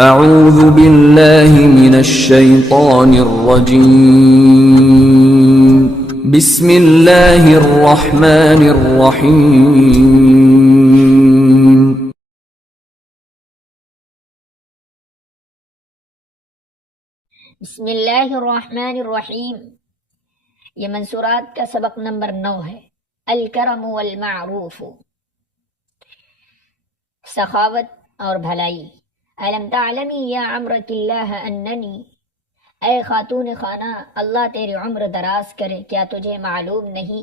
اعوذ باللہ من الشیطان الرجیم بسم اللہ الرحمن الرحیم بسم اللہ الرحمن الرحیم۔ یہ منصورات کا سبق نمبر 9 ہے۔ الکرم والمعروف، سخاوت اور بھلائی۔ علم تعلمی یا عمرک اللہ اننی، اے خاتون خانہ اللہ تیری عمر دراز کرے، کیا تجھے معلوم نہیں؟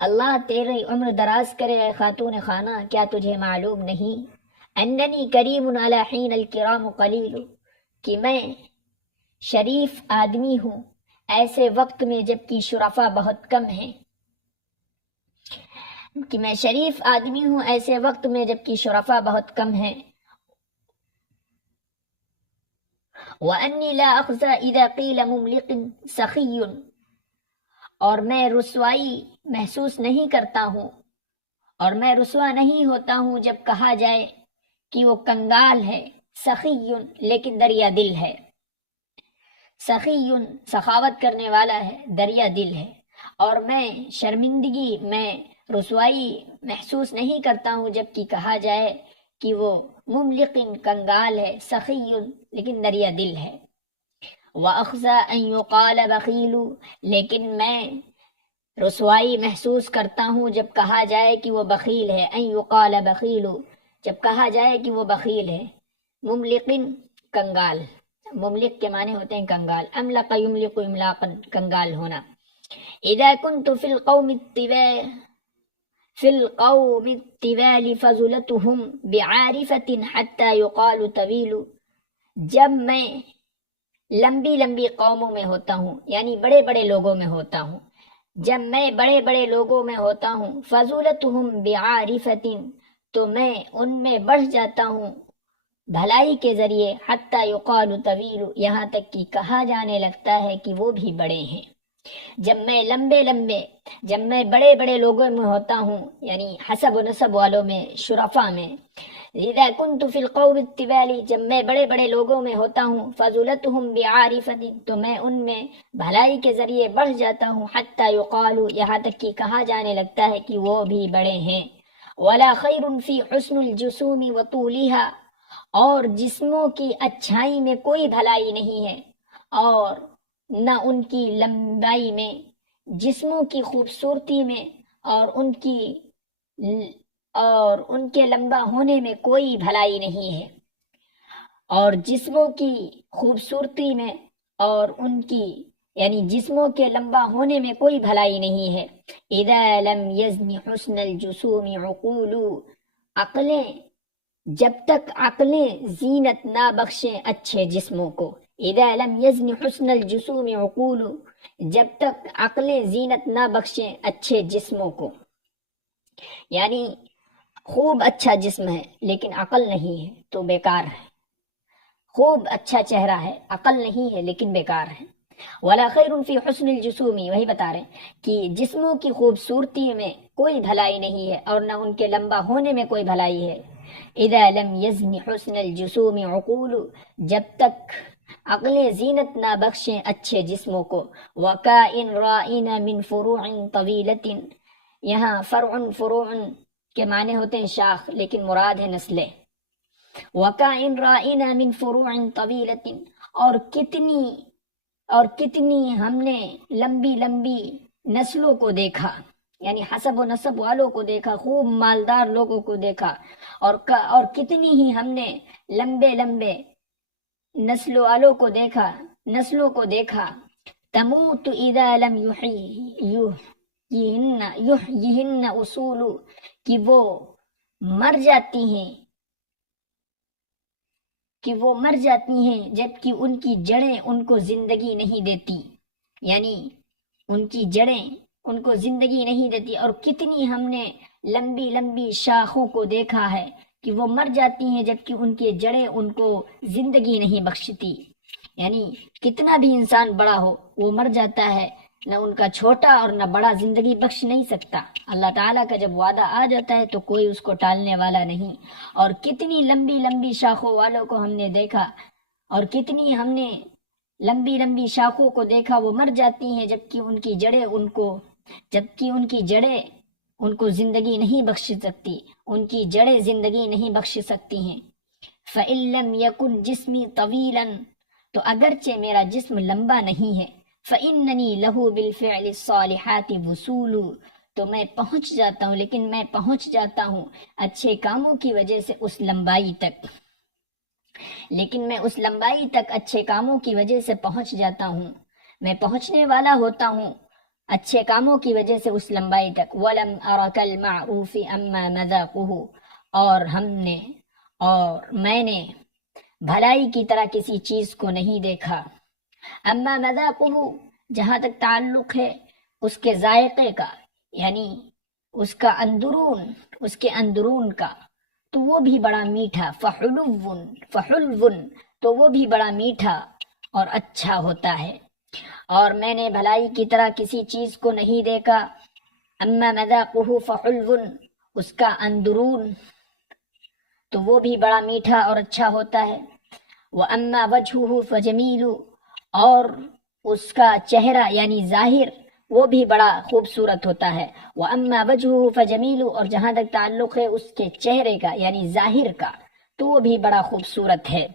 اللہ تیری عمر دراز کرے اے خاتون خانہ، کیا تجھے معلوم نہیں؟ اننی کریم علی حین الکرام قلیل، کہ میں شریف آدمی ہوں ایسے وقت میں جبکہ شرفا بہت کم ہیں، کہ میں شریف آدمی ہوں ایسے وقت میں جبکہ شرفا بہت کم ہیں۔ وَأَنِّي لَا أَخْزَى إِذَا قِيلَ مُمْلِقٍ سَخِيٌّ، اور میں رسوائی محسوس نہیں کرتا ہوں اور میں رسوا نہیں ہوتا ہوں جب کہا جائے کہ وہ کنگال ہے، سخی لیکن دریا دل ہے۔ سخی سخاوت کرنے والا ہے، دریا دل ہے، اور میں شرمندگی، میں رسوائی محسوس نہیں کرتا ہوں جبکہ کہا جائے کہ وہ مملق کنگال ہے، سخی لیکن دریا دل ہے۔ وَأَخْزَى أَن يُقَالَ بَخِيلُ، لیکن میں رسوائی محسوس کرتا ہوں جب کہا جائے کہ وہ بخیل ہے۔ أن يُقَالَ بَخِيلُ، جب کہا جائے کہ وہ بخیل ہے۔ مملقن کنگال، مملک کے معنی ہوتے ہیں کنگال۔ املق یملق املاقا، کنگال ہونا۔ اذا كنت في القوم الطوال فضلتهم بعارفة حتى يقال طويل، جب میں لمبی لمبی قوموں میں ہوتا ہوں یعنی بڑے بڑے لوگوں میں ہوتا ہوں، جب میں بڑے بڑے لوگوں میں ہوتا ہوں، فضلتهم بعارفة، تو میں ان میں بڑھ جاتا ہوں بھلائی کے ذریعے، حتی یقال طویل، یہاں تک کہ کہا جانے لگتا ہے کہ وہ بھی بڑے ہیں۔ جب میں بڑے بڑے لوگوں میں ہوتا ہوں یعنی حسب و نسب والوں میں، شرفا میں۔ اذا كنت في القوم الطوال، جب میں بڑے بڑے لوگوں میں ہوتا ہوں، فضلتهم بعارفة، تو میں ان میں بھلائی کے ذریعے بڑھ جاتا ہوں، حتی یقال، یہاں تک کہ کہا جانے لگتا ہے کہ وہ بھی بڑے ہیں۔ ولا خیر في حسن الجسوم وطولها، اور جسموں کی اچھائی میں کوئی بھلائی نہیں ہے اور نہ ان کی لمبائی میں، جسموں کی خوبصورتی میں اور ان کے لمبا ہونے میں کوئی بھلائی نہیں ہے، اور جسموں کی خوبصورتی میں اور ان کی یعنی جسموں کے لمبا ہونے میں کوئی بھلائی نہیں ہے۔ اذا لم یزن حسن الجسوم عقول، عقلیں جب تک عقلیں زینت نہ بخشیں اچھے جسموں کو۔ اذا لم یزن حسن الجسوم عقول، جب تک عقلیں زینت نہ بخشیں اچھے جسموں کو، یعنی خوب اچھا جسم ہے لیکن عقل نہیں ہے تو بیکار ہے، خوب اچھا چہرہ ہے، عقل نہیں ہے لیکن بیکار ہے۔ ولا خیر فی حسن الجسوم، وہی بتا رہے ہیں کہ جسموں کی خوبصورتی میں کوئی بھلائی نہیں ہے اور نہ ان کے لمبا ہونے میں کوئی بھلائی ہے۔ اذا لم یزن حسن الجسوم عقول، جب تک عقلیں زینت نہ بخشیں اچھے جسموں کو۔ وکائن رائن من فروع طویلۃ، یہاں فروع کے معنی ہوتے ہیں شاخ لیکن مراد ہے نسلیں۔ وکائن رائن من فروع طویلۃ، اور کتنی ہم نے لمبی لمبی نسلوں کو دیکھا، یعنی حسب و نسب والوں کو دیکھا، خوب مالدار لوگوں کو دیکھا، اور کتنی ہی ہم نے لمبے لمبے نسل والوں کو دیکھا۔ تموت اذا لم یحیہن اصول، کہ وہ مر جاتی ہیں جبکہ ان کی جڑیں ان کو زندگی نہیں دیتی، یعنی ان کی جڑیں ان کو زندگی نہیں دیتی۔ اور کتنی ہم نے لمبی لمبی شاخوں کو دیکھا ہے کہ وہ مر جاتی ہیں جبکہ ان کی جڑیں ان کو زندگی نہیں بخشتی، یعنی کتنا بھی انسان بڑا ہو وہ مر جاتا ہے نہ ان کا چھوٹا اور نہ بڑا زندگی بخش نہیں سکتا۔ اللہ تعالیٰ کا جب وعدہ آ جاتا ہے تو کوئی اس کو ٹالنے والا نہیں۔ اور کتنی لمبی لمبی شاخوں والوں کو ہم نے دیکھا، اور کتنی ہم نے لمبی لمبی شاخوں کو دیکھا، وہ مر جاتی ہیں جبکہ ان کی جڑیں ان کو زندگی نہیں بخش سکتی، ان کی جڑیں زندگی نہیں بخش سکتی ہیں۔ فَإِن لَّمْ يَكُنْ جِسْمِي طَوِيلًا، تو اگرچہ میرا جسم لمبا نہیں ہے، فَإِنَّنِي لَهُ بِالْفِعْلِ الصَّالِحَاتِ وُصُولٌ، تو میں پہنچ جاتا ہوں، لیکن میں پہنچ جاتا ہوں اچھے کاموں کی وجہ سے اس لمبائی تک، لیکن میں اس لمبائی تک اچھے کاموں کی وجہ سے پہنچ جاتا ہوں، میں پہنچنے والا ہوتا ہوں اچھے کاموں کی وجہ سے اس لمبائی تک۔ وَلَمْ أَرَكَ الْمَعْرُوفِ أَمَّا مَذَاقُهُ، اور میں نے بھلائی کی طرح کسی چیز کو نہیں دیکھا۔ اما مذاقہ، جہاں تک تعلق ہے اس کے ذائقے کا، یعنی اس کا اندرون، اس کے اندرون کا، تو وہ بھی بڑا میٹھا، فحلو، تو وہ بھی بڑا میٹھا اور اچھا ہوتا ہے۔ اور میں نے بھلائی کی طرح کسی چیز کو نہیں دیکھا۔ اما مذاقہ فحلو، اس کا اندرون تو وہ بھی بڑا میٹھا اور اچھا ہوتا ہے۔ وَأَمَّا وَجْهُهُ فَجَمِيلٌ، اور اس کا چہرہ یعنی ظاہر وہ بھی بڑا خوبصورت ہوتا ہے۔ وَأَمَّا وَجْهُهُ فَجَمِيلٌ، اور جہاں تک تعلق ہے اس کے چہرے کا یعنی ظاہر کا، تو وہ بھی بڑا خوبصورت ہے۔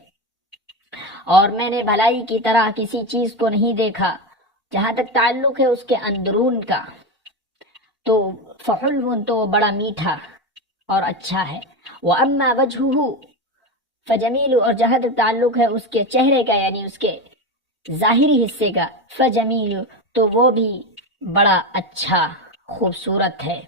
اور میں نے بھلائی کی طرح کسی چیز کو نہیں دیکھا، جہاں تک تعلق ہے اس کے اندرون کا، تو فحلو، تو وہ بڑا میٹھا اور اچھا ہے۔ وَأَمَّا وَجْهُهُ فَجَمِيلُ، اور جہاں تک تعلق ہے اس کے چہرے کا یعنی اس کے ظاہری حصے کا، فَجَمِيلُ، تو وہ بھی بڑا اچھا خوبصورت ہے۔